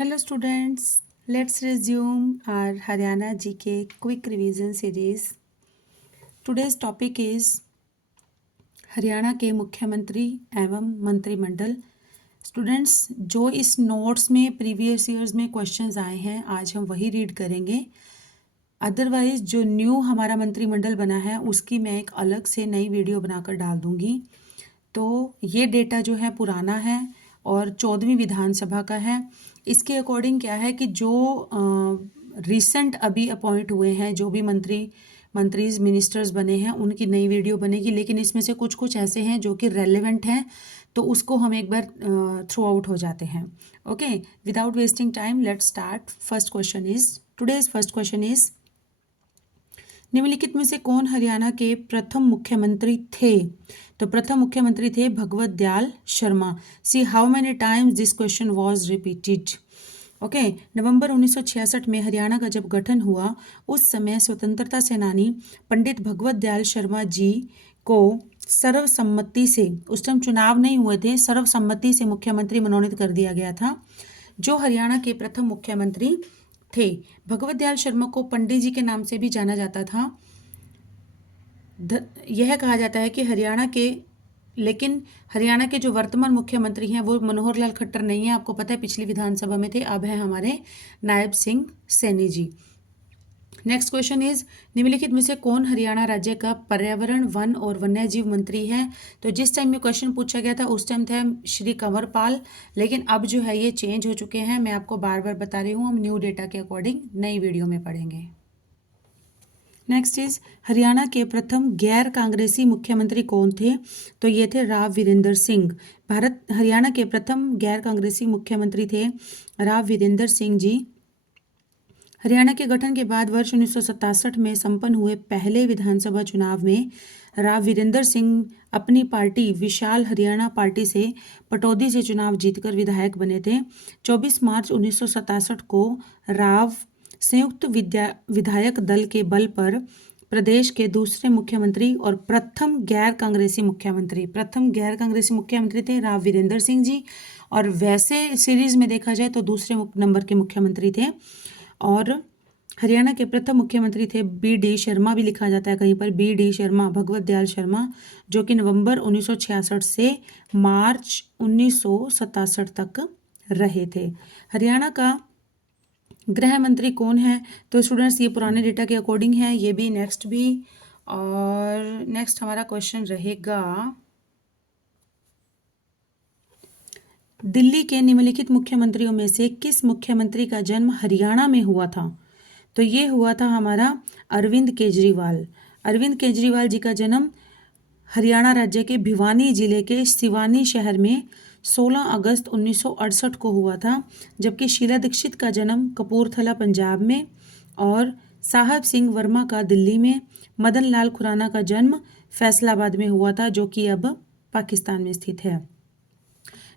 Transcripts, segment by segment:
Hello students, let's resume our Haryana GK quick revision series. Today's topic is Haryana के मुख्यमंत्री एवं मंत्रिमंडल। Students, जो इस नोट्स में प्रीवियस ईयर्स में क्वेश्चंस आए हैं आज हम वही रीड करेंगे। अदरवाइज जो न्यू हमारा मंत्रिमंडल बना है उसकी मैं एक अलग से नई वीडियो बनाकर डाल दूंगी। तो ये डेटा जो है पुराना है और 14वीं विधानसभा का है। इसके अकॉर्डिंग क्या है कि जो रिसेंट अभी अपॉइंट हुए हैं, जो भी मंत्रीज मिनिस्टर्स बने हैं, उनकी नई वीडियो बनेगी। लेकिन इसमें से कुछ कुछ ऐसे हैं जो कि रेलेवेंट हैं, तो उसको हम एक बार थ्रू आउट हो जाते हैं। Okay, without wasting time let's start. First question is, today's first question is, निम्नलिखित में से कौन हरियाणा के प्रथम मुख्यमंत्री थे? तो प्रथम मुख्यमंत्री थे Bhagwat Dayal Sharma. See how many times this question was repeated. Okay, नवंबर 1966 में हरियाणा का जब गठन हुआ उस समय स्वतंत्रता सेनानी पंडित भगवत दयाल शर्मा जी को सर्वसम्मति से, उस टाइम चुनाव नहीं हुए थे, सर्वसम्मति से मुख्यमंत्री मनोनीत कर दिया गया था, जो हरियाणा के प्रथम मुख्यमंत्री थे। भगवत दयाल शर्मा को पंडित जी के नाम से भी जाना जाता था। यह कहा जाता है कि लेकिन हरियाणा के जो वर्तमान मुख्यमंत्री हैं वो मनोहर लाल खट्टर नहीं है। आपको पता है पिछली विधानसभा में थे, अब है हमारे Nayab Singh Saini ji. Next question is, निम्नलिखित में से कौन हरियाणा राज्य का पर्यावरण, वन और वन्यजीव मंत्री है? तो जिस टाइम ये क्वेश्चन पूछा गया था उस टाइम थे श्री कंवर पाल, लेकिन अब जो है ये चेंज हो चुके हैं। मैं आपको बार बार बता रही हूँ, हम न्यू डेटा के अकॉर्डिंग नई वीडियो में पढ़ेंगे। नेक्स्ट इज, हरियाणा के प्रथम गैर कांग्रेसी मुख्यमंत्री कौन थे? तो ये थे राव वीरेंद्र सिंह। हरियाणा के प्रथम गैर कांग्रेसी मुख्यमंत्री थे राव वीरेंद्र सिंह जी। हरियाणा के गठन के बाद वर्ष 1967 में संपन्न हुए पहले विधानसभा चुनाव में राव वीरेंद्र सिंह अपनी पार्टी विशाल हरियाणा पार्टी से पटौदी से चुनाव जीतकर विधायक बने थे। 24 मार्च 1967 को राव संयुक्त विधायक दल के बल पर प्रदेश के दूसरे मुख्यमंत्री और प्रथम गैर कांग्रेसी मुख्यमंत्री थे राव वीरेंद्र सिंह जी। और वैसे सीरीज में देखा जाए तो दूसरे नंबर के मुख्यमंत्री थे। और हरियाणा के प्रथम मुख्यमंत्री थे B.D. शर्मा, भी लिखा जाता है कहीं पर B.D. शर्मा, भगवत दयाल शर्मा, जो कि नवंबर 1966 से मार्च 1967 तक रहे थे। हरियाणा का गृह मंत्री कौन है? तो स्टूडेंट्स ये पुराने डेटा के अकॉर्डिंग है, ये भी नेक्स्ट भी। और नेक्स्ट हमारा क्वेश्चन रहेगा, दिल्ली के निम्नलिखित मुख्यमंत्रियों में से किस मुख्यमंत्री का जन्म हरियाणा में हुआ था? तो ये हुआ था हमारा अरविंद केजरीवाल। अरविंद केजरीवाल जी का जन्म हरियाणा राज्य के भिवानी जिले के सिवानी शहर में 16 अगस्त 1968 को हुआ था, जबकि शीला दीक्षित का जन्म कपूरथला पंजाब में और साहब सिंह वर्मा का दिल्ली में, मदन लाल खुराना का जन्म फैसलाबाद में हुआ था, जो कि अब पाकिस्तान में स्थित है।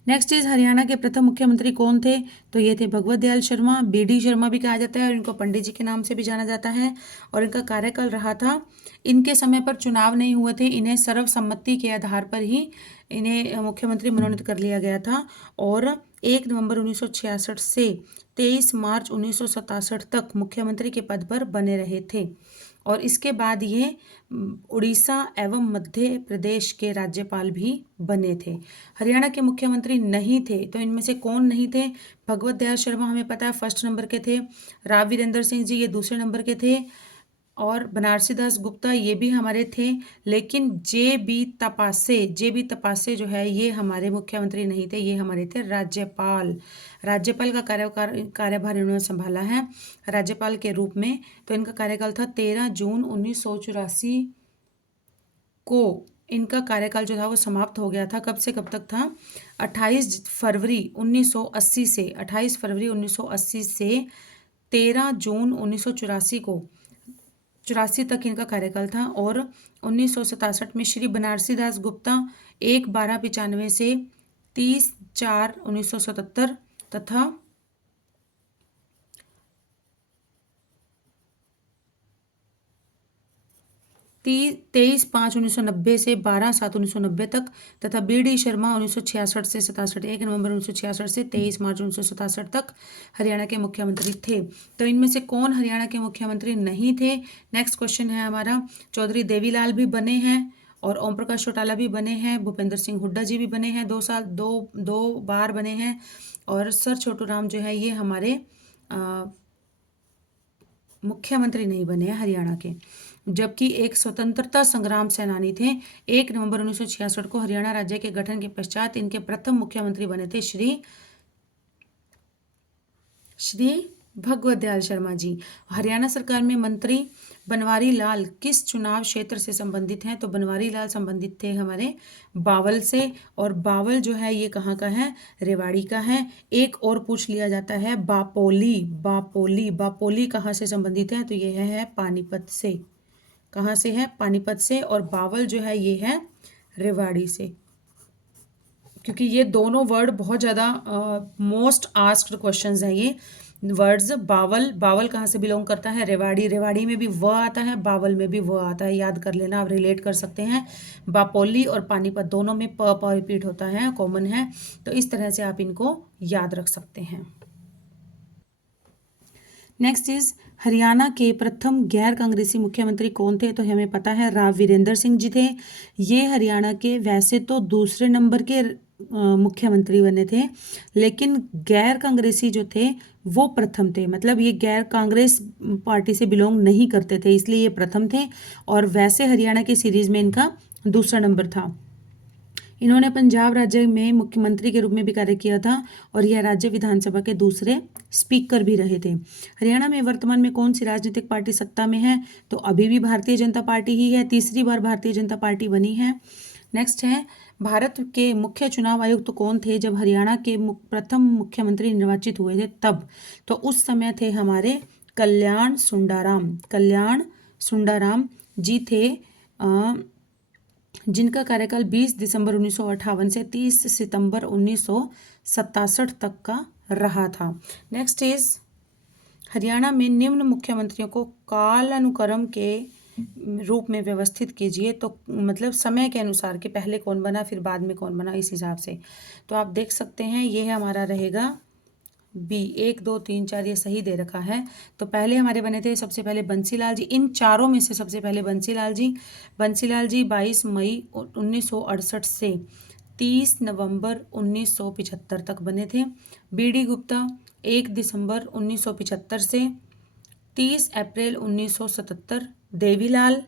नेक्स्ट इज, हरियाणा के प्रथम मुख्यमंत्री कौन थे? तो ये थे भगवत दयाल शर्मा, B.D. शर्मा भी कहा जाता है और इनको पंडित जी के नाम से भी जाना जाता है। और इनका कार्यकाल रहा था, इनके समय पर चुनाव नहीं हुए थे, इन्हें सर्वसम्मति के आधार पर ही इन्हें मुख्यमंत्री मनोनीत कर लिया गया था। और 1 नवंबर 1966 से 23 मार्च 1967 तक मुख्यमंत्री के पद पर बने रहे थे। और इसके बाद ये उड़ीसा एवं मध्य प्रदेश के राज्यपाल भी बने थे। हरियाणा के मुख्यमंत्री नहीं थे, तो इनमें से कौन नहीं थे? भगवत दयाल शर्मा हमें पता है फर्स्ट नंबर के थे, राव वीरेंद्र सिंह जी ये दूसरे नंबर के थे, और बनारसी दास गुप्ता ये भी हमारे थे। लेकिन जे बी तपासे जो है ये हमारे मुख्यमंत्री नहीं थे, ये हमारे थे राज्यपाल। राज्यपाल का कार्यभार इन्होंने संभाला है राज्यपाल के रूप में। तो इनका कार्यकाल था 13 जून 1984 को इनका कार्यकाल जो था वो समाप्त हो गया था। कब से कब तक था? 28 फरवरी 1980 से 13 जून 1984 को 84 तक इनका कार्यकाल था। और 1967 में श्री बनारसी दास गुप्ता 1/12/95 से 30/4/1977 तथा 23/5/1990 से 12/7/1990 तक, तथा B.D. शर्मा 1966 से 67, 1 नवंबर 1966 से 23 मार्च 1967 तक हरियाणा के मुख्यमंत्री थे। तो इनमें से कौन हरियाणा के मुख्यमंत्री नहीं थे? नेक्स्ट क्वेश्चन है हमारा। चौधरी देवीलाल भी बने हैं और ओम प्रकाश चौटाला भी बने हैं, भूपेंद्र सिंह हुड्डा जी भी बने हैं, 2 बार बने हैं, और सर छोटू राम जो है ये हमारे मुख्यमंत्री नहीं बने हैं हरियाणा के। जबकि एक स्वतंत्रता संग्राम सेनानी थे। 1 नवंबर 1966 को हरियाणा राज्य के गठन के पश्चात इनके प्रथम मुख्यमंत्री बने थे श्री भगवत दयाल शर्मा जी। हरियाणा सरकार में मंत्री बनवारी लाल किस चुनाव क्षेत्र से संबंधित हैं? तो बनवारी लाल संबंधित थे हमारे बावल से, और बावल जो है ये कहाँ का है? रेवाड़ी का है। एक और पूछ लिया जाता है बापोली। बापोली कहाँ से संबंधित है? तो ये है पानीपत से। कहाँ से है? पानीपत से। और बावल जो है ये है रेवाड़ी से, क्योंकि ये दोनों वर्ड बहुत ज़्यादा मोस्ट आस्क्ड क्वेश्चंस हैं ये वर्ड्स। बावल कहाँ से बिलोंग करता है? रेवाड़ी में भी व आता है, बावल में भी व आता है, याद कर लेना, आप रिलेट कर सकते हैं। बापोली और पानीपत दोनों में प रिपीट होता है, कॉमन है, तो इस तरह से आप इनको याद रख सकते हैं। नेक्स्ट इज हरियाणा के प्रथम गैर कांग्रेसी मुख्यमंत्री कौन थे? तो हमें पता है राव वीरेंद्र सिंह जी थे। ये हरियाणा के वैसे तो दूसरे नंबर के मुख्यमंत्री बने थे, लेकिन गैर कांग्रेसी जो थे वो प्रथम थे। मतलब ये गैर कांग्रेस पार्टी से बिलोंग नहीं करते थे, इसलिए ये प्रथम थे, और वैसे हरियाणा की सीरीज में इनका दूसरा नंबर था। इन्होंने पंजाब राज्य में मुख्यमंत्री के रूप में भी कार्य किया था, और यह राज्य विधानसभा के दूसरे स्पीकर भी रहे थे। हरियाणा में वर्तमान में कौन सी राजनीतिक पार्टी सत्ता में है? तो अभी भी भारतीय जनता पार्टी ही है, तीसरी बार भारतीय जनता पार्टी बनी है। नेक्स्ट है भारत के मुख्य चुनाव आयुक्त कौन थे जब हरियाणा के प्रथम मुख्यमंत्री निर्वाचित हुए थे तब? तो उस समय थे हमारे कल्याण सुंडाराम जी थे, जिनका कार्यकाल 20 दिसंबर 1958 से 30 सितंबर 1967 तक का रहा था। नेक्स्ट इज हरियाणा में निम्न मुख्यमंत्रियों को कालानुक्रम के रूप में व्यवस्थित कीजिए। तो मतलब समय के अनुसार कि पहले कौन बना फिर बाद में कौन बना, इस हिसाब से। तो आप देख सकते हैं ये हमारा रहेगा बी, 1 2 3 4 ये सही दे रखा है। तो पहले हमारे बने थे सबसे पहले बंसीलाल जी। इन चारों में से सबसे पहले बंसीलाल जी 22 मई 1968 से 30 नवंबर 1975 तक बने थे। B.D. गुप्ता 1 दिसंबर 1975 से 30 अप्रैल 1977।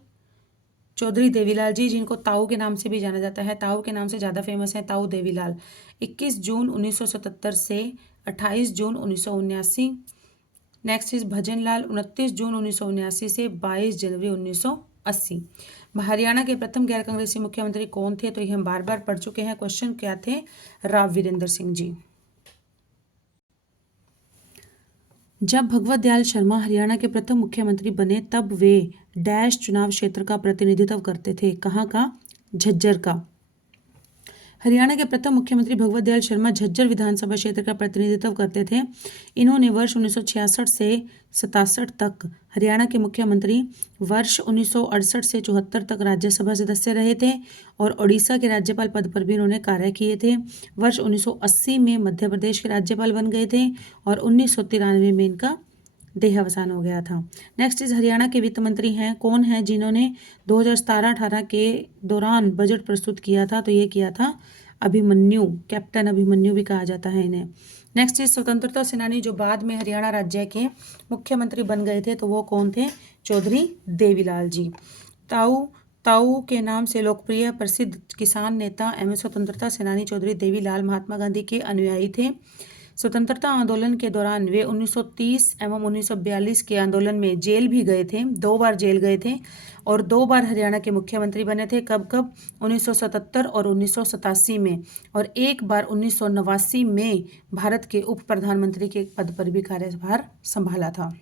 चौधरी देवीलाल जी, जिनको ताऊ के नाम से भी जाना जाता है, ताऊ के नाम से ज़्यादा फेमस है, ताऊ देवीलाल, 21 जून 1977 से 28 जून 1979। नेक्स्ट इज भजन लाल 29 जून 1979 से 22 जनवरी 1980। हरियाणा के प्रथम गैर कांग्रेसी मुख्यमंत्री कौन थे? तो ये हम बार बार पढ़ चुके हैं। क्वेश्चन क्या थे? राव वीरेंद्र सिंह जी। जब भगवत दयाल शर्मा हरियाणा के प्रथम मुख्यमंत्री बने तब वे डैश चुनाव क्षेत्र का प्रतिनिधित्व करते थे। कहाँ का? झज्जर का। हरियाणा के प्रथम मुख्यमंत्री भगवत दयाल शर्मा झज्जर विधानसभा क्षेत्र का प्रतिनिधित्व करते थे। इन्होंने वर्ष 1966 से 67 तक हरियाणा के मुख्यमंत्री, वर्ष 1968 से 74 तक राज्यसभा सदस्य रहे थे, और ओडिशा के राज्यपाल पद पर भी इन्होंने कार्य किए थे। वर्ष 1980 में मध्य प्रदेश के राज्यपाल बन गए थे, और 1993 में इनका देहावसान हो गया था। नेक्स्ट इज हरियाणा के वित्त मंत्री हैं कौन है जिन्होंने 2017-18 के दौरान बजट प्रस्तुत किया था? तो ये किया था अभिमन्यु, कैप्टन अभिमन्यु भी कहा जाता है इन्हें। नेक्स्ट इज स्वतंत्रता सेनानी जो बाद में हरियाणा राज्य के मुख्यमंत्री बन गए थे, तो वो कौन थे? चौधरी देवीलाल जी। ताऊ के नाम से लोकप्रिय प्रसिद्ध किसान नेता एवं स्वतंत्रता सेनानी चौधरी देवीलाल महात्मा गांधी के अनुयायी थे। स्वतंत्रता आंदोलन के दौरान वे 1930 एवं 1942 के आंदोलन में जेल भी गए थे, 2 बार जेल गए थे, और 2 बार हरियाणा के मुख्यमंत्री बने थे। कब 1977 और 1987 में, और 1 बार 1989 में भारत के उप प्रधानमंत्री के पद पर भी कार्यभार संभाला था।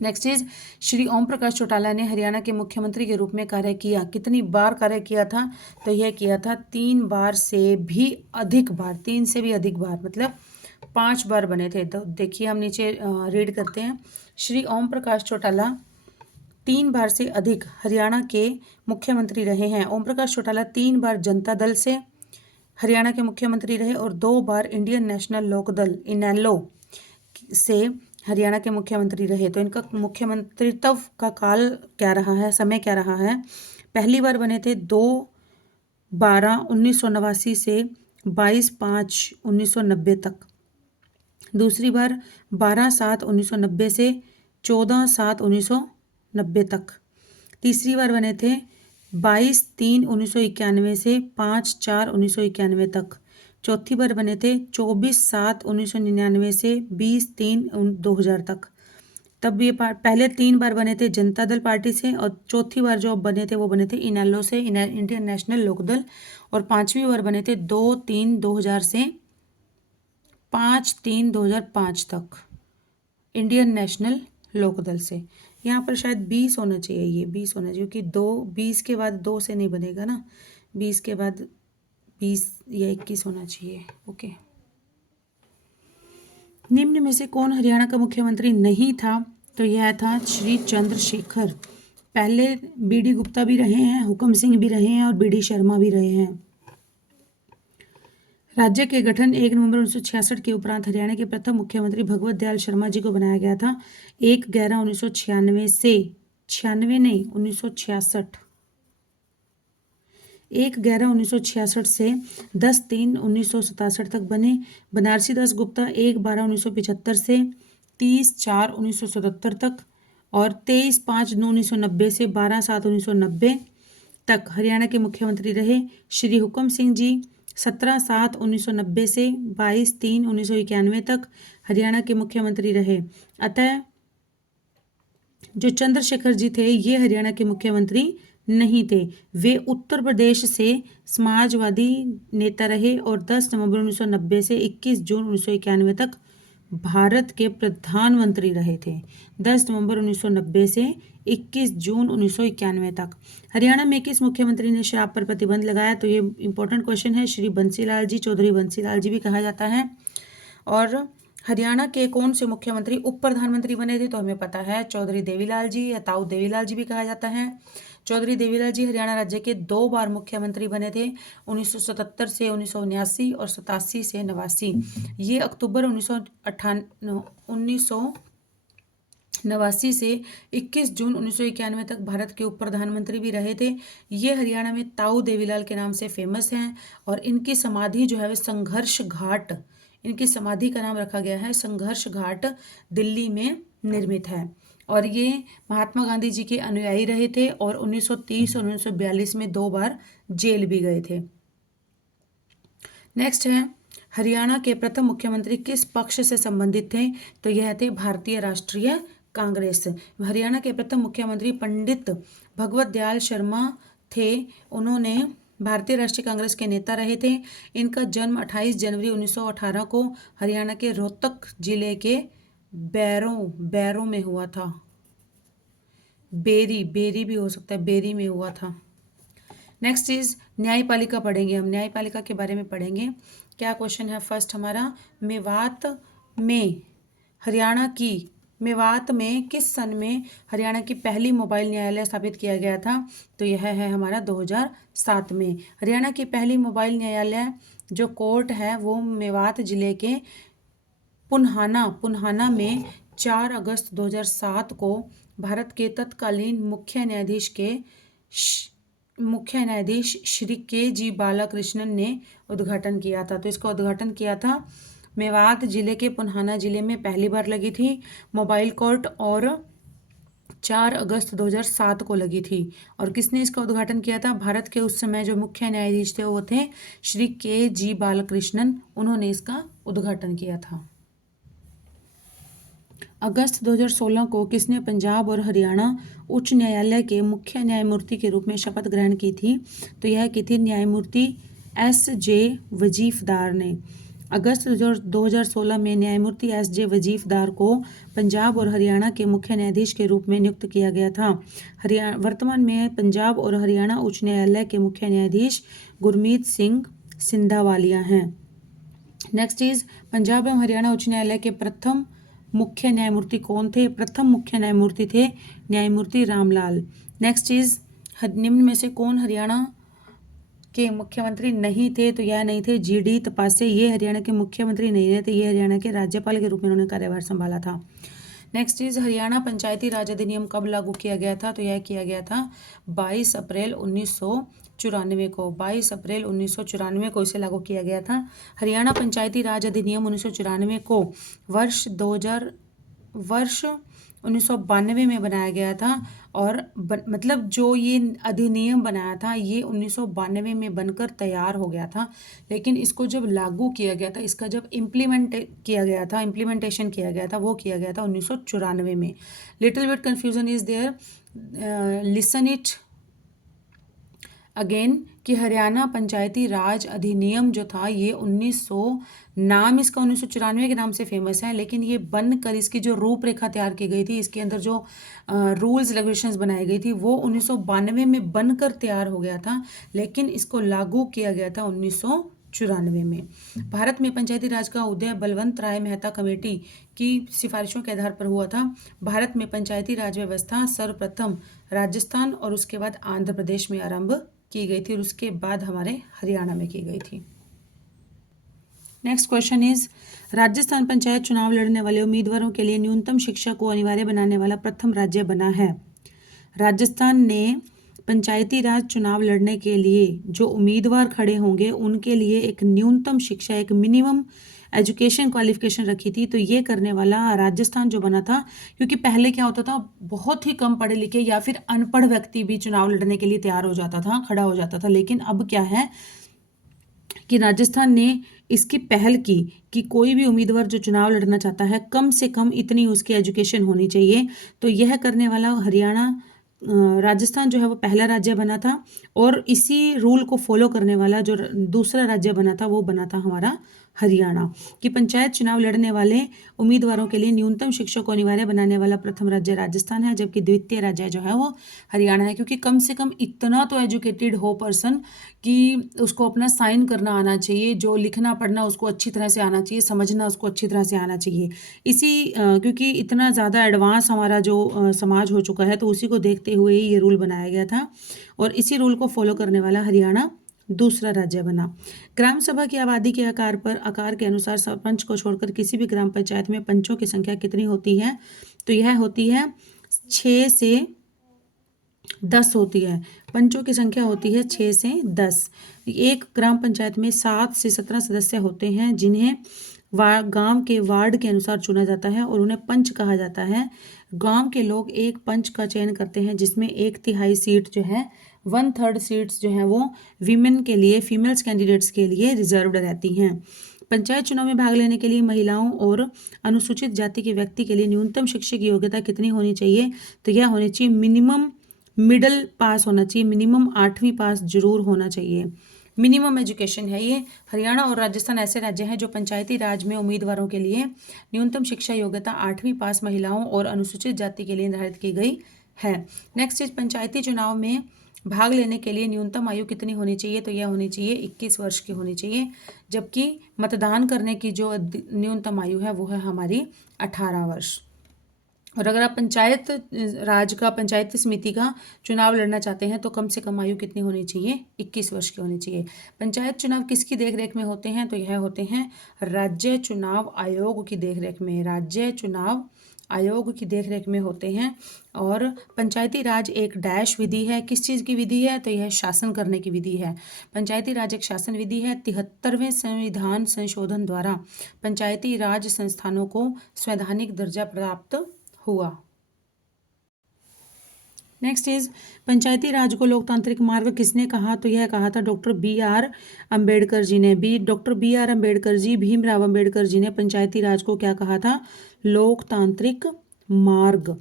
नेक्स्ट इज श्री ओम प्रकाश चौटाला ने हरियाणा के मुख्यमंत्री के रूप में कार्य किया। कितनी बार कार्य किया था? तो यह किया था 3 बार से भी अधिक बार, 3 से भी अधिक बार, मतलब 5 बार बने थे। तो देखिए हम नीचे रीड करते हैं। श्री ओम प्रकाश चौटाला 3 बार से अधिक हरियाणा के मुख्यमंत्री रहे हैं। ओम प्रकाश चौटाला 3 बार जनता दल से हरियाणा के मुख्यमंत्री रहे और 2 बार इंडियन नेशनल लोकदल इनेलो से हरियाणा के मुख्यमंत्री रहे। तो इनका मुख्यमंत्रित्व का काल क्या रहा है, समय क्या रहा है? पहली बार बने थे 2/12/1989 से 22/5/1990 तक। दूसरी बार 12/7/1990 से 14/7/1990 तक। तीसरी बार बने थे 22/3/1991 से 5/4/1991 तक। चौथी बार बने थे 24/7/1999 से 20/3/2000 तक। तब ये पहले 3 बार बने थे जनता दल पार्टी से और चौथी बार जो बने थे वो बने थे इनेलो से, इंडियन नेशनल लोकदल। और 5वीं बार बने थे 2/3/2000 से 5/3/2005 तक इंडियन नेशनल लोकदल से। यहाँ पर शायद 20 होना चाहिए, ये 20 होना चाहिए क्योंकि 20 के बाद 2 से नहीं बनेगा ना, 20 के बाद 20 या 21 होना चाहिए। ओके। निम्न में से कौन हरियाणा का मुख्यमंत्री नहीं था? तो यह था श्री चंद्रशेखर। पहले बीडी गुप्ता भी रहे हैं, हुक्म सिंह भी रहे हैं और बीडी शर्मा भी रहे हैं। राज्य के गठन 1 नवंबर 1966 के उपरांत हरियाणा के प्रथम मुख्यमंत्री भगवत दयाल शर्मा जी को बनाया गया था। 1/11/1996 से 96 नहीं 1966 1/11/1966 से 10/3/1967 तक बने। बनारसी दास गुप्ता 1/12/1975 से 30/4/1977 तक और 23/5/1990 से 12/7/1990 तक हरियाणा के मुख्यमंत्री रहे। श्री हुक्म सिंह जी 17/7/1990 से 22/3/1991 तक हरियाणा के मुख्यमंत्री रहे। अतः जो चंद्रशेखर जी थे ये हरियाणा के मुख्यमंत्री नहीं थे। वे उत्तर प्रदेश से समाजवादी नेता रहे और 10 नवंबर 1990 से 21 जून 1991 तक भारत के प्रधानमंत्री रहे थे। 10 नवंबर 1990 से 21 जून 1991 तक। हरियाणा में किस मुख्यमंत्री ने शराब पर प्रतिबंध लगाया? तो ये इंपॉर्टेंट क्वेश्चन है। श्री बंसीलाल जी, चौधरी बंसीलाल जी भी कहा जाता है। और हरियाणा के कौन से मुख्यमंत्री उप प्रधानमंत्री बने थे? तो हमें पता है चौधरी देवीलाल जी या ताऊ देवीलाल जी भी कहा जाता है। चौधरी देवीलाल जी हरियाणा राज्य के 2 बार मुख्यमंत्री बने थे, 1977 से 1979 और 87 से 89। ये अक्टूबर 1989 से 21 जून 1991 तक भारत के उप प्रधानमंत्री भी रहे थे। ये हरियाणा में ताऊ देवीलाल के नाम से फेमस हैं और इनकी समाधि जो है वह संघर्ष घाट, इनकी समाधि का नाम रखा गया है संघर्ष घाट, दिल्ली में निर्मित है। और ये महात्मा गांधी जी के अनुयायी रहे थे और 1930 और 1942 में 2 बार जेल भी गए थे। नेक्स्ट है हरियाणा के प्रथम मुख्यमंत्री किस पक्ष से संबंधित थे? तो यह थे भारतीय राष्ट्रीय कांग्रेस। हरियाणा के प्रथम मुख्यमंत्री पंडित भगवत दयाल शर्मा थे। उन्होंने भारतीय राष्ट्रीय कांग्रेस के नेता रहे थे। इनका जन्म 28 जनवरी 1918 को हरियाणा के रोहतक जिले के बैरों में हुआ था। बेरी भी हो सकता है, बेरी में हुआ था। नेक्स्ट इज न्यायपालिका पढ़ेंगे हम, न्यायपालिका के बारे में पढ़ेंगे। क्या क्वेश्चन है? फर्स्ट हमारा मेवात में किस सन में हरियाणा की पहली मोबाइल न्यायालय स्थापित किया गया था? तो यह है हमारा 2007 में। हरियाणा की पहली मोबाइल न्यायालय जो कोर्ट है वो मेवात जिले के पुन्हाना में 4 अगस्त 2007 को भारत के तत्कालीन मुख्य न्यायाधीश श्री के.जी. बालाकृष्णन ने उद्घाटन किया था। तो इसका उद्घाटन किया था मेवात जिले के पुन्हाना जिले में पहली बार लगी थी मोबाइल कोर्ट और 4 अगस्त 2007 को लगी थी। और किसने इसका उद्घाटन किया था? भारत के उस समय जो मुख्य न्यायाधीश थे वो थे श्री के.जी. बालाकृष्णन, उन्होंने इसका उद्घाटन किया था। अगस्त 2016 को किसने पंजाब और हरियाणा उच्च न्यायालय के मुख्य न्यायमूर्ति के रूप में शपथ ग्रहण की थी? तो यह की थी न्यायमूर्ति S.J. वजीफदार ने। अगस्त 2016 में न्यायमूर्ति S.J. वजीफदार को पंजाब और हरियाणा के मुख्य न्यायाधीश के रूप में नियुक्त किया गया था। वर्तमान में पंजाब और हरियाणा उच्च न्यायालय के मुख्य न्यायाधीश गुरमीत सिंह सिंधावालिया हैं। नेक्स्ट इज पंजाब एवं हरियाणा उच्च न्यायालय के प्रथम मुख्य न्यायमूर्ति कौन थे? प्रथम मुख्य न्यायमूर्ति थे न्यायमूर्ति रामलाल। नेक्स्ट इज निम्न में से कौन हरियाणा के मुख्यमंत्री नहीं थे? तो यह नहीं थे GD तपासे। ये हरियाणा के मुख्यमंत्री नहीं रहे थे, ये हरियाणा के राज्यपाल के रूप में उन्होंने कार्यभार संभाला था। नेक्स्ट इज हरियाणा पंचायती राज अधिनियम कब लागू किया गया था? तो यह किया गया था 22 अप्रैल 1994 को। 22 अप्रैल 1994 को इसे लागू किया गया था। हरियाणा पंचायती राज अधिनियम 1994 को वर्ष 1992 में बनाया गया था। और मतलब जो ये अधिनियम बनाया था ये 1992 में बनकर तैयार हो गया था, लेकिन इसको जब लागू किया गया था, इसका जब इम्प्लीमेंटेशन किया गया था, वो किया गया था 1994 में। Little bit confusion is there, listen it again कि हरियाणा पंचायती राज अधिनियम जो था ये 1900 नाम इसका 1994 के नाम से फेमस है, लेकिन ये बनकर इसकी जो रूपरेखा तैयार की गई थी, इसके अंदर जो रूल्स रेगुलेशंस बनाई गई थी वो 1992 में बनकर तैयार हो गया था, लेकिन इसको लागू किया गया था 1994 में। भारत में पंचायती राज का उदय बलवंत राय मेहता कमेटी की सिफारिशों के आधार पर हुआ था। भारत में पंचायती राज व्यवस्था सर्वप्रथम राजस्थान और उसके बाद आंध्र प्रदेश में आरंभ की गई थी और उसके बाद हमारे हरियाणा में की गई थी। Next question is Rajasthan panchayat चुनाव लड़ने वाले उम्मीदवारों के लिए न्यूनतम शिक्षा को अनिवार्य बनाने वाला प्रथम राज्य बना है। राजस्थान ने पंचायती राज चुनाव लड़ने के लिए जो उम्मीदवार खड़े होंगे उनके लिए एक न्यूनतम शिक्षा, एक मिनिमम एजुकेशन क्वालिफिकेशन रखी थी। तो ये करने वाला राजस्थान जो बना था, क्योंकि पहले क्या होता था, बहुत ही कम पढ़े लिखे या फिर अनपढ़ व्यक्ति भी चुनाव लड़ने के लिए तैयार हो जाता था, खड़ा हो जाता था। लेकिन अब क्या है कि राजस्थान ने इसकी पहल की कि कोई भी उम्मीदवार जो चुनाव लड़ना चाहता है कम से कम इतनी उसकी एजुकेशन होनी चाहिए। तो यह करने वाला राजस्थान जो है वो पहला राज्य बना था, और इसी रूल को फॉलो करने वाला जो दूसरा राज्य बना था वो बना था हमारा हरियाणा। कि पंचायत चुनाव लड़ने वाले उम्मीदवारों के लिए न्यूनतम शिक्षा को अनिवार्य बनाने वाला प्रथम राज्य राजस्थान है, जबकि द्वितीय राज्य जो है वो हरियाणा है। क्योंकि कम से कम इतना तो एजुकेटेड हो पर्सन कि उसको अपना साइन करना आना चाहिए, जो लिखना पढ़ना उसको अच्छी तरह से आना चाहिए, समझना उसको अच्छी तरह से आना चाहिए। क्योंकि इतना ज़्यादा एडवांस हमारा जो समाज हो चुका है, तो उसी को देखते हुए ही ये रूल बनाया गया था, और इसी रूल को फॉलो करने वाला हरियाणा दूसरा राज्य बना। ग्राम सभा की आबादी के आकार के अनुसार सरपंच को छोड़कर किसी भी ग्राम पंचायत में पंचों की संख्या कितनी होती है? तो यह होती है 6 से 10 होती है। पंचों की संख्या होती है 6 से 10। एक ग्राम पंचायत में 7 से 17 सदस्य होते हैं, जिन्हें गांव के वार्ड के अनुसार चुना जाता है और उन्हें पंच कहा जाता है। गांव के लोग एक पंच का चयन करते हैं, जिसमें 1/3 सीट जो है 1/3 सीट्स जो है वो वीमेन के लिए, फीमेल्स कैंडिडेट्स के लिए रिजर्व्ड रहती हैं। पंचायत चुनाव में भाग लेने के लिए महिलाओं और अनुसूचित जाति के व्यक्ति के लिए न्यूनतम शैक्षिक योग्यता कितनी होनी चाहिए? तो यह होनी चाहिए मिनिमम मिडिल पास होना चाहिए, मिनिमम 8वीं पास जरूर होना चाहिए। मिनिमम एजुकेशन है ये। हरियाणा और राजस्थान ऐसे राज्य हैं जो पंचायती राज में उम्मीदवारों के लिए न्यूनतम शिक्षा योग्यता 8वीं पास महिलाओं और अनुसूचित जाति के लिए निर्धारित की गई है। नेक्स्ट इज पंचायती चुनाव में भाग लेने के लिए न्यूनतम आयु कितनी होनी चाहिए? तो यह होनी चाहिए 21 वर्ष की होनी चाहिए, जबकि मतदान करने की जो न्यूनतम आयु है वो है हमारी 18 वर्ष। और अगर आप पंचायत समिति का चुनाव लड़ना चाहते हैं तो कम से कम आयु कितनी होनी चाहिए? 21 वर्ष की होनी चाहिए। पंचायत चुनाव किसकी देखरेख में होते हैं? तो यह होते हैं राज्य चुनाव आयोग की देखरेख में, राज्य चुनाव आयोग की देखरेख में होते हैं। और पंचायती राज एक डैश विधि है। किस चीज़ की विधि है? तो यह शासन करने की विधि है। पंचायती राज एक शासन विधि है। 73वें संविधान संशोधन द्वारा पंचायती राज संस्थानों को संवैधानिक दर्जा प्राप्त हुआ। नेक्स्ट इज पंचायती राज को लोकतांत्रिक मार्ग किसने कहा? तो यह कहा था डॉक्टर B.R. अम्बेडकर जी ने। Doctor B.R. अम्बेडकर जी, भीमराव अम्बेडकर जी ने पंचायती राज को क्या कहा था? लोकतांत्रिक मार्ग।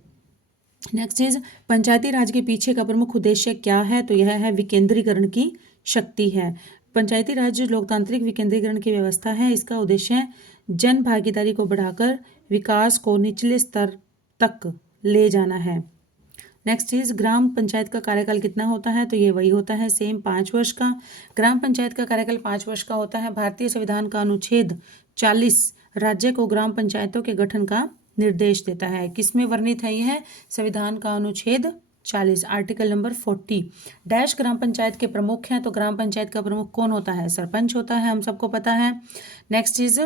नेक्स्ट इज पंचायती राज के पीछे का प्रमुख उद्देश्य क्या है? तो यह है विकेंद्रीकरण की शक्ति है। पंचायती राज लोकतांत्रिक विकेंद्रीकरण की व्यवस्था है। इसका उद्देश्य जन भागीदारी को बढ़ाकर विकास को निचले स्तर तक ले जाना है। नेक्स्ट इज ग्राम पंचायत का कार्यकाल कितना होता है? तो ये वही होता है सेम 5 वर्ष का। ग्राम पंचायत का कार्यकाल 5 वर्ष का होता है। भारतीय संविधान का अनुच्छेद 40 राज्य को ग्राम पंचायतों के गठन का निर्देश देता है। किसमें वर्णित है यह? संविधान का अनुच्छेद 40 आर्टिकल नंबर 40। डैश ग्राम पंचायत के प्रमुख हैं, तो ग्राम पंचायत का प्रमुख कौन होता है? सरपंच होता है, हम सबको पता है। नेक्स्ट चीज,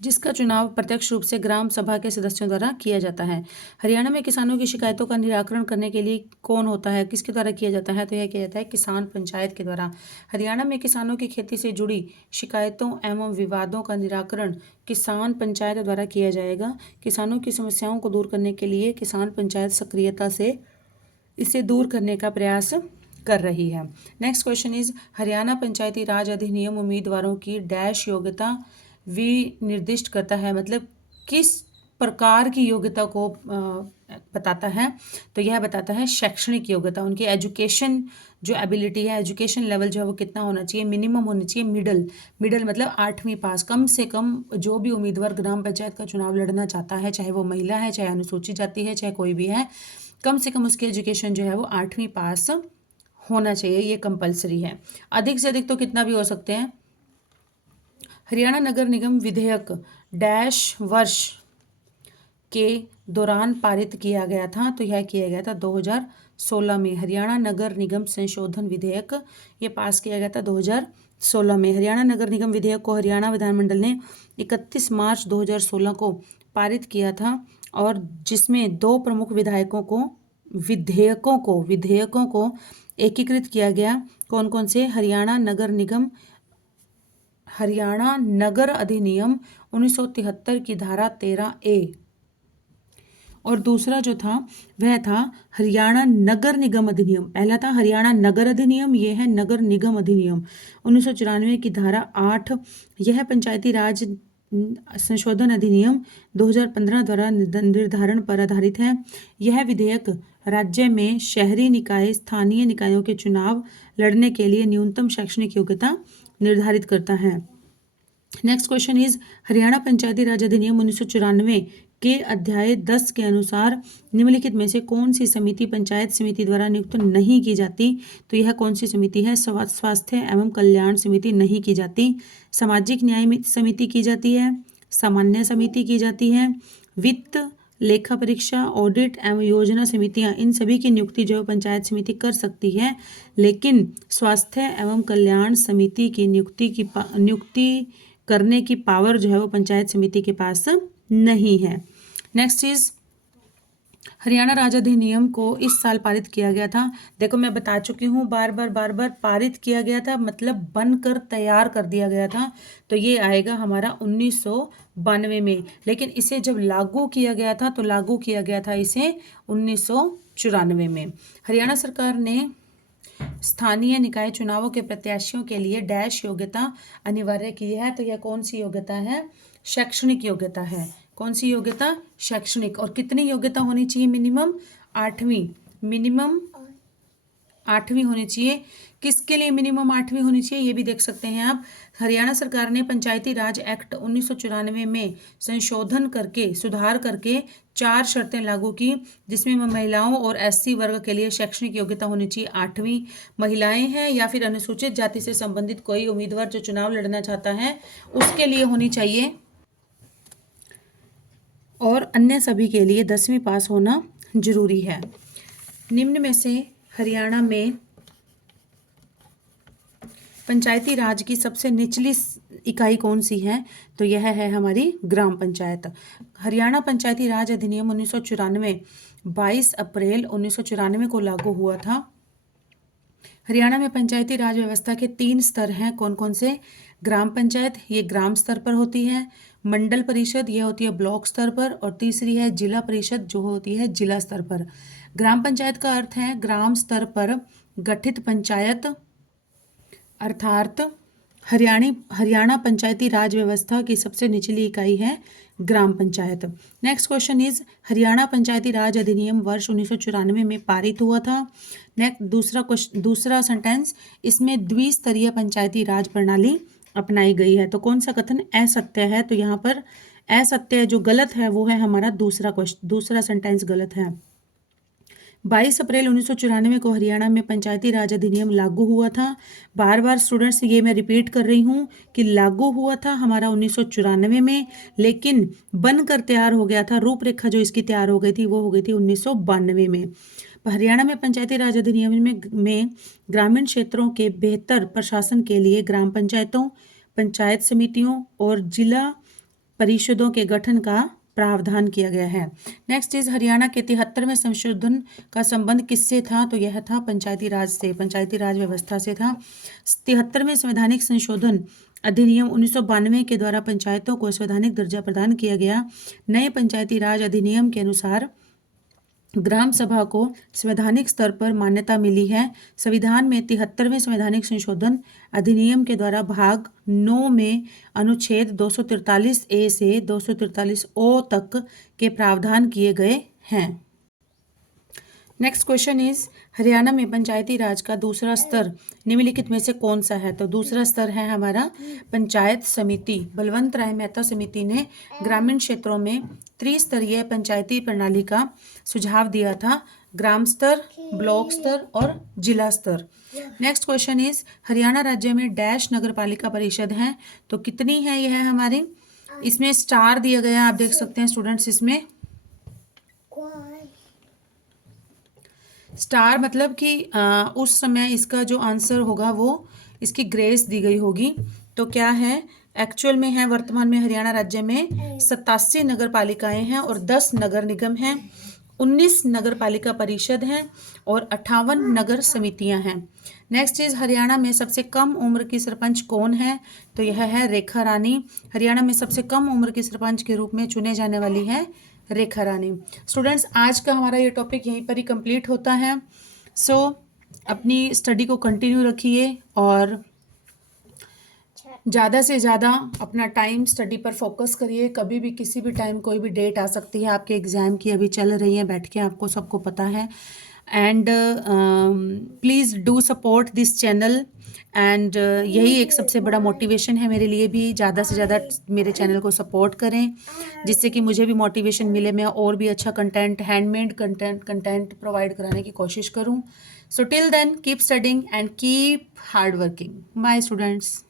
जिसका चुनाव प्रत्यक्ष रूप से ग्राम सभा के सदस्यों द्वारा किया जाता है। हरियाणा में किसानों की शिकायतों का निराकरण करने के लिए कौन होता है, किसके द्वारा किया जाता है? तो यह किया जाता है किसान पंचायत के द्वारा। हरियाणा में किसानों की खेती से जुड़ी शिकायतों एवं विवादों का निराकरण किसान पंचायत द्वारा किया जाएगा। किसानों की समस्याओं को दूर करने के लिए किसान पंचायत सक्रियता से इसे दूर करने का प्रयास कर रही है। नेक्स्ट क्वेश्चन इज, हरियाणा पंचायती राज अधिनियम उम्मीदवारों की डैश योग्यता विनिर्दिष्ट करता है, मतलब किस प्रकार की योग्यता को बताता है? तो यह बताता है शैक्षणिक योग्यता, उनकी एजुकेशन जो एबिलिटी है, एजुकेशन लेवल जो है वो कितना होना चाहिए? मिनिमम होनी चाहिए मिडल मतलब 8वीं पास। कम से कम जो भी उम्मीदवार ग्राम पंचायत का चुनाव लड़ना चाहता है, चाहे वो महिला है, चाहे अनुसूचित जाति है, चाहे कोई भी है, कम से कम उसकी एजुकेशन जो है वो 8वीं पास होना चाहिए, ये कंपलसरी है। अधिक से अधिक तो कितना भी हो सकते हैं। हरियाणा नगर निगम विधेयक डैश वर्ष के दौरान पारित किया गया था, तो यह किया गया था 2016 में। हरियाणा नगर निगम संशोधन विधेयक ये पास किया गया था 2016 में। हरियाणा नगर निगम विधेयक को हरियाणा विधानमंडल ने 31 मार्च 2016 को पारित किया था, और जिसमें 2 प्रमुख विधेयकों को एकीकृत किया गया। कौन कौन से? हरियाणा नगर अधिनियम 1973 की धारा 13A, और दूसरा जो था वह था हरियाणा नगर निगम अधिनियम। पहला था हरियाणा नगर अधिनियम, ये है नगर निगम अधिनियम 1994 की धारा 8। यह पंचायती राज संशोधन अधिनियम 2015 द्वारा निर्धारण पर आधारित है। यह विधेयक राज्य में शहरी निकाय, स्थानीय निकायों के चुनाव लड़ने के लिए न्यूनतम शैक्षणिक योग्यता निर्धारित करता है। नेक्स्ट क्वेश्चन इज, हरियाणा पंचायती राज अधिनियम 1994 के अध्याय 10 के अनुसार निम्नलिखित में से कौन सी समिति पंचायत समिति द्वारा नियुक्त नहीं की जाती? तो यह कौन सी समिति है? स्वास्थ्य एवं कल्याण समिति नहीं की जाती। सामाजिक न्याय समिति की जाती है, सामान्य समिति की जाती है, वित्त, लेखा परीक्षा, ऑडिट एवं योजना समितियां, इन सभी की नियुक्ति जो पंचायत समिति कर सकती है, लेकिन स्वास्थ्य एवं कल्याण समिति की नियुक्ति करने की पावर जो है वो पंचायत समिति के पास नहीं है। नेक्स्ट इज, हरियाणा राज्य अधिनियम को इस साल पारित किया गया था। देखो मैं बता चुकी हूँ, बार बार पारित किया गया था मतलब बनकर तैयार कर दिया गया था, तो ये आएगा हमारा 1992 में। लेकिन इसे जब लागू किया गया था तो लागू किया गया था इसे 1994 में। हरियाणा सरकार ने स्थानीय निकाय चुनावों के प्रत्याशियों के लिए डैश योग्यता अनिवार्य की है, तो यह कौन सी योग्यता है? शैक्षणिक योग्यता है। कौन सी योग्यता? शैक्षणिक। और कितनी योग्यता होनी चाहिए? मिनिमम 8वीं होनी चाहिए। किसके लिए मिनिमम 8वीं होनी चाहिए ये भी देख सकते हैं आप। हरियाणा सरकार ने पंचायती राज एक्ट 1994 में संशोधन करके, सुधार करके 4 शर्तें लागू की, जिसमें महिलाओं और SC वर्ग के लिए शैक्षणिक योग्यता होनी चाहिए 8वीं। महिलाएं हैं या फिर अनुसूचित जाति से संबंधित कोई उम्मीदवार जो चुनाव लड़ना चाहता है उसके लिए होनी चाहिए, और अन्य सभी के लिए 10वीं पास होना जरूरी है। निम्न में से हरियाणा में पंचायती राज की सबसे निचली इकाई कौन सी है? तो यह है हमारी ग्राम पंचायत। हरियाणा पंचायती राज अधिनियम 1994 22 अप्रैल 1994 को लागू हुआ था। हरियाणा में पंचायती राज व्यवस्था के 3 स्तर हैं। कौन कौन से? ग्राम पंचायत, ये ग्राम स्तर पर होती है। मंडल परिषद, यह होती है ब्लॉक स्तर पर। और तीसरी है जिला परिषद, जो होती है जिला स्तर पर। ग्राम पंचायत का अर्थ है ग्राम स्तर पर गठित पंचायत, अर्थात हरियाणा पंचायती राज व्यवस्था की सबसे निचली इकाई है ग्राम panchayat. Next question is, Haryana पंचायती राज अधिनियम वर्ष 1994 में पारित हुआ था। नेक्स्ट दूसरा सेंटेंस, इसमें द्विस्तरीय पंचायती राज प्रणाली अपनाई गई है। तो कौन सा कथन असत्य है? तो यहाँ पर असत्य जो गलत है वो है हमारा दूसरा सेंटेंस गलत है। 22 अप्रैल 1994 को हरियाणा में पंचायती राज अधिनियम लागू हुआ था। बार बार स्टूडेंट्स ये मैं रिपीट कर रही हूँ कि लागू हुआ था हमारा 1994 में, लेकिन बनकर तैयार हो गया था, रूपरेखा जो इसकी तैयार हो गई थी वो हो गई थी 1992 में। हरियाणा में पंचायती राज अधिनियम में ग्रामीण क्षेत्रों के बेहतर प्रशासन के लिए ग्राम पंचायतों, पंचायत समितियों और जिला परिषदों के गठन का प्रावधान किया गया है। नेक्स्ट इज हरियाणा के 73वें संशोधन का संबंध किससे था? तो यह था पंचायती राज से, पंचायती राज व्यवस्था से था। 73वें संवैधानिक संशोधन अधिनियम 1992 के द्वारा पंचायतों को संवैधानिक दर्जा प्रदान किया गया। नए पंचायती राज अधिनियम के अनुसार ग्राम सभा को संवैधानिक स्तर पर मान्यता मिली है। संविधान में 73वें संवैधानिक संशोधन अधिनियम के द्वारा भाग 9 में अनुच्छेद 243 ए से 243 ओ तक के प्रावधान किए गए हैं। नेक्स्ट क्वेश्चन इज हरियाणा में पंचायती राज का दूसरा स्तर निम्नलिखित में से कौन सा है? तो दूसरा स्तर है हमारा पंचायत समिति। बलवंत राय मेहता समिति ने ग्रामीण क्षेत्रों में त्रिस्तरीय पंचायती प्रणाली का सुझाव दिया था, ग्राम स्तर, ब्लॉक स्तर और जिला स्तर। नेक्स्ट क्वेश्चन इज हरियाणा राज्य में डैश नगर पालिका परिषद हैं, तो कितनी है यह हमारी? इसमें स्टार दिया गया, आप देख सकते हैं स्टूडेंट्स, इसमें स्टार मतलब कि उस समय इसका जो आंसर होगा वो इसकी ग्रेस दी गई होगी। तो क्या है एक्चुअल में है, वर्तमान में हरियाणा राज्य में 87 नगर पालिकाएं हैं और 10 नगर निगम हैं, 19 नगर पालिका परिषद हैं और 58 नगर समितियां हैं। नेक्स्ट इज हरियाणा में सबसे कम उम्र की सरपंच कौन है? तो यह है रेखा रानी। हरियाणा में सबसे कम उम्र की सरपंच के रूप में चुने जाने वाली है रेखा रानी। स्टूडेंट्स, आज का हमारा ये टॉपिक यहीं पर ही कंप्लीट होता है। सो अपनी स्टडी को कंटिन्यू रखिए और ज़्यादा से ज़्यादा अपना टाइम स्टडी पर फोकस करिए। कभी भी किसी भी टाइम कोई भी डेट आ सकती है आपके एग्ज़ाम की, अभी चल रही है बैठ के, आपको सबको पता है। And please do support this channel and यही एक सबसे बड़ा मोटिवेशन है मेरे लिए भी, ज़्यादा से ज़्यादा मेरे चैनल को सपोर्ट करें जिससे कि मुझे भी मोटिवेशन मिले, मैं और भी अच्छा कंटेंट, हैंडमेड कंटेंट प्रोवाइड कराने की कोशिश करूं। So till then keep studying and keep hard working. Bye students.